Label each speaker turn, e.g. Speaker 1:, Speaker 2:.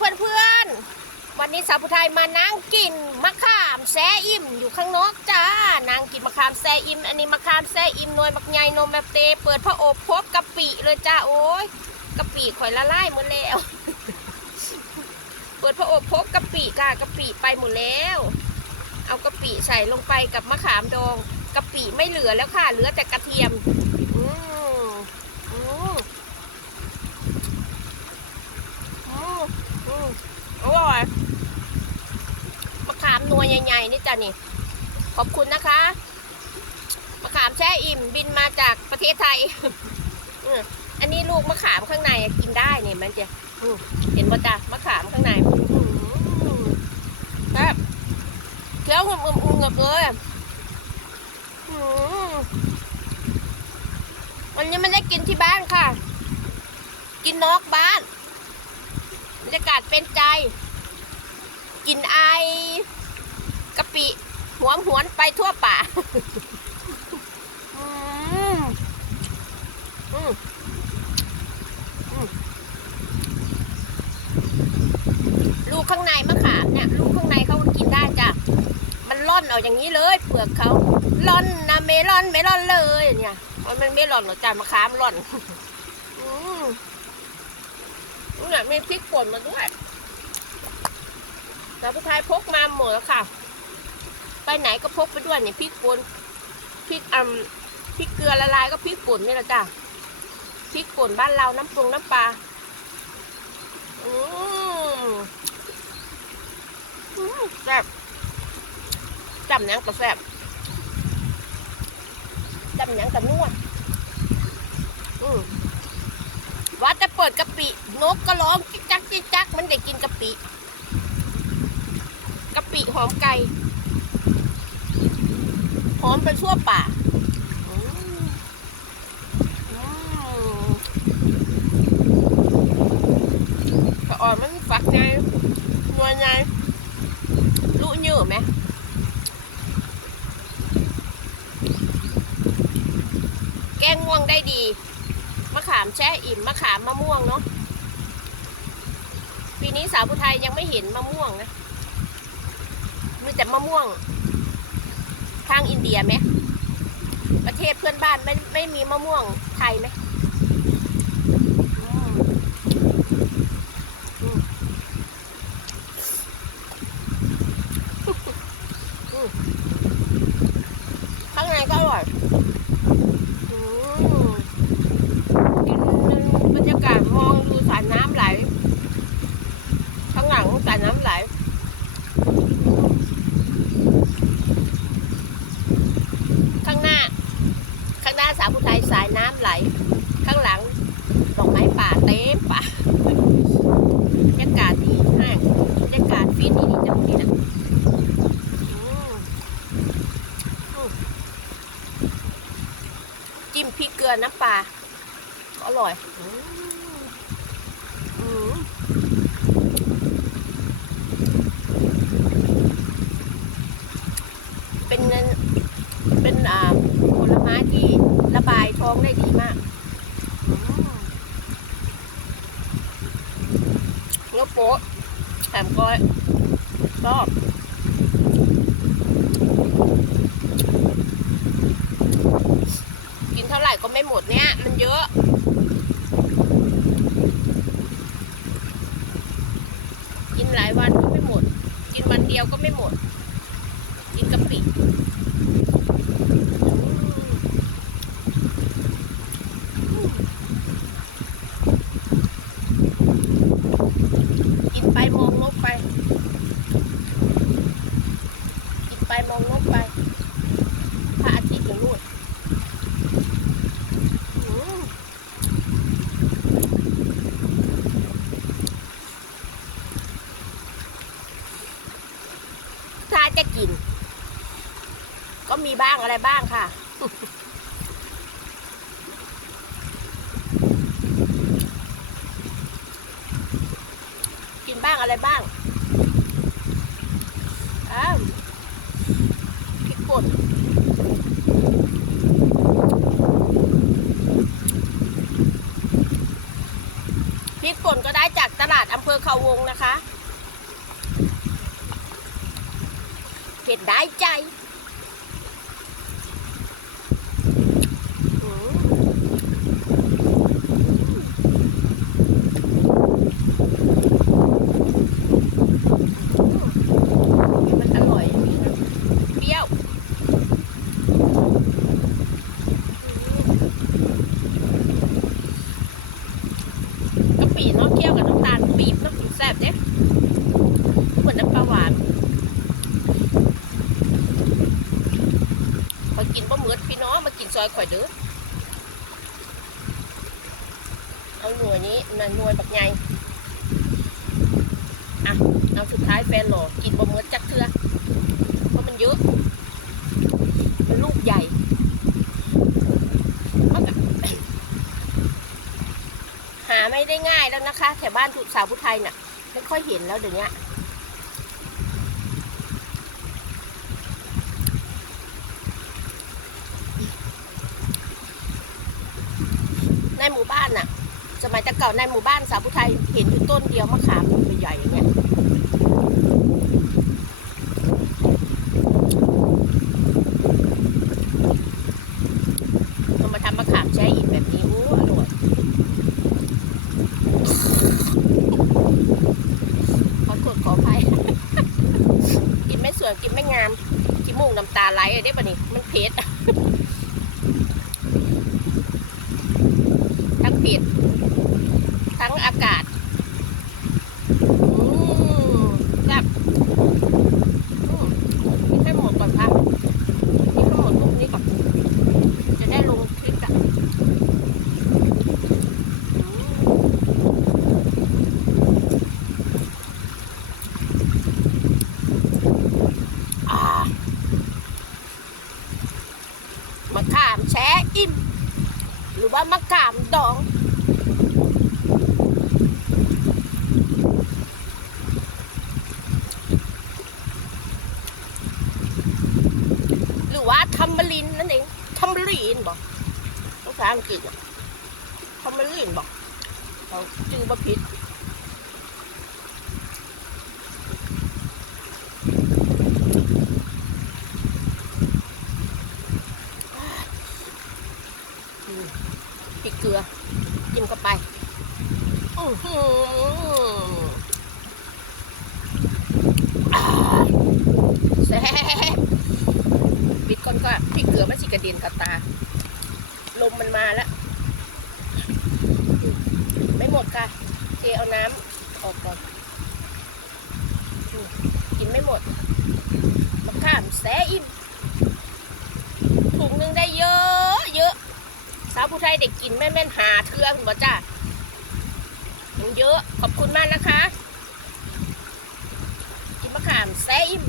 Speaker 1: เพื่อนๆ วันนี้สาวผู้ไทยมานั่งกินมะขามแซ่อิ่มอยู่ข้างนอกจ้า นางกินมะขามแซ่อิ่ม อันนี้มะขามแซ่อิ่มหน่วยมักใหญ่นมแบบเตเปิดพระอบพบกะปิเลยจ้าโอ้ยกะปิข่อยละลายหมดแล้ว เปิดพระอบพบกะปิค่ะกะปิไปหมดแล้ว เอากะปิใส่ลงไปกับมะขามดองกะปิไม่เหลือแล้วค่ะ เหลือแต่กระเทียมอืมอืมอืมอร่อย มะขามนัวใหญ่ๆนี่จ้ะนี่ ขอบคุณนะคะมะขามแช่อิ่มบินมาจากประเทศไทยอันนี้ลูกมะขามข้างในกินได้เนี่ยมันจะเห็นป่ะจ๊ะมะขามข้างในอืมแบเคี้ยวงึมงึมงึมเลยมวันนี้ไม่ได้กินที่บ้านค่ะ กินนอกบ้านบรรยากาศเป็นใจ กินไอกะปิหวมหวนไปทั่วป่าลูกข้างในมะขามเนี่ย ลูกข้างในเขากินได้จ้ะ มันร่อนเอาอย่างนี้เลย เปลือกเขาร่อนนะเมลอนเมลอนเลยเนี่ยมันมันไม่ร่อนหรอกจ้ะมะขามร่อนอืมเนี่ยมีพริกป่นมาด้วย แต่ผู้ชายพกมาหมดแล้วค่ะ ไปไหนก็พกไปด้วยเนี่ยพริกป่นพริกอ่ำพริกเกลือละลายก็พริกป่นนี่แหละจ้ะพริกป่นบ้านเราน้ำปรุงน้ำปลาอืมแซ่บจำหยังก็แซ่บจำหยังก็นัวอืมว่าจะเปิดกะปินกก็ร้องจิ๊กจักจิ๊กจักมันได้กินกะปิ ปิหอมไก่หอมไปทั่วป่ากระออนมันฝักไงนวลไงรู้เยอะไหมแกงม่วงได้ดี มะขามแช่อิ่ม มะขามมะม่วงเนาะ ปีนี้สาวผู้ไทยยังไม่เห็นมะม่วงนะ มีแต่มะม่วงทางอินเดียไหมประเทศเพื่อนบ้านไม่ไม่มีมะม่วงไทยไหมอืมอืมอืมข้างในก็อร่อยอืมกินบรรยากาศมองดูสายน้ำไหล ข้างหลังสายน้ำไหล ข้างหน้า ข้างหน้า สายสายน้ำไหล ข้างหลังดอกไม้ป่าเต็มป่าบรรยากาศดีมากบรรยากาศฟินดีๆจังเลยนะจิ้มพริกเกลือน้ำปลาก็อร่อยเป็นเงินเป็นผลไม้ที่องได้ดีมาก เนื้อโป๊ะแถมก้อยชอบกินเท่าไหร่ก็ไม่หมดเนี่ย มันเยอะกินหลายวันก็ไม่หมด กินวันเดียวก็ไม่หมด กินกะปิ กินไปมองนกไป กินไปมองนกไปพระอาทิตย์อยู่นู่นอืมถ้าจะ กิน ก็มีบ้างอะไรบ้างค่ะ กินบ้างอะไรบ้างอ้าวพริกป่นพริกป่นก็ได้จากตลาดอำเภอภอเขาวงนะคะ เผ็ดได้ใจมันอร่อยเปรี้ยวกะปิเนาะเคี่ยวกันำตาลปี๊บน้ำกินแซ่บเด้เหมือนน้ำปลาหวานคอยกินบะเหมือดพี่น้องมากิน ซอยข่อยเด้อเอาหน่วยนี้นะหน่วยบักใหญ่อะเอาสุดท้ายแฟนหล่อกินบะเหมือดจักเทือเพราะมันเยอะ มันลูกใหญ่หาไม่ได้ง่ายแล้วนะคะ แถวบ้านถูกสาวผู้ไทยน่ะ ไม่ค่อยเห็นแล้วเดี๋ยวนี้ ในหมู่บ้านน่ะ สมัยแต่เก่าในหมู่บ้านสาวผู้ไทยเห็นอยู่ต้นเดียวมะขามใหญ่ๆอย่างเงี้ยมาทำมะขามแช่อิ่มแบบนี้โอ้อร่อยขอโทษขออภัยกินไม่สวยกินไม่งามขี้มูกน้ำตาไหลได้ปะนี่มันเผ็ด ทั้งเผ็ดทั้งอากาศอืมแบบอืมกินให้หมดก่อนค่ะกินให้หมดลูกนี้ก่อน จะได้ลงคลิปอะอืมอ่ามะขามแช่อิ่ม หรือว่ามะขามดอง อว่าทัมบลินนั่นเองทัมบลินบอกภาษาอังกฤษทัมบลินบอกเขาจื่อบ่ผิด ก็พี่เกลือมันสิกระเด็นกับตา ลมมันมาแล้ว ไม่หมดค่ะเทเอาน้ำออกก่อนกินไม่หมดมะขามแสอิ่มถุงนึงได้เยอะเยอะสาวผู้ชายเด็กกินแม่แม่นหาเทือคุณบอจ้ามันเยอะขอบคุณมากนะคะ กินมะขามแซ่อิ่ม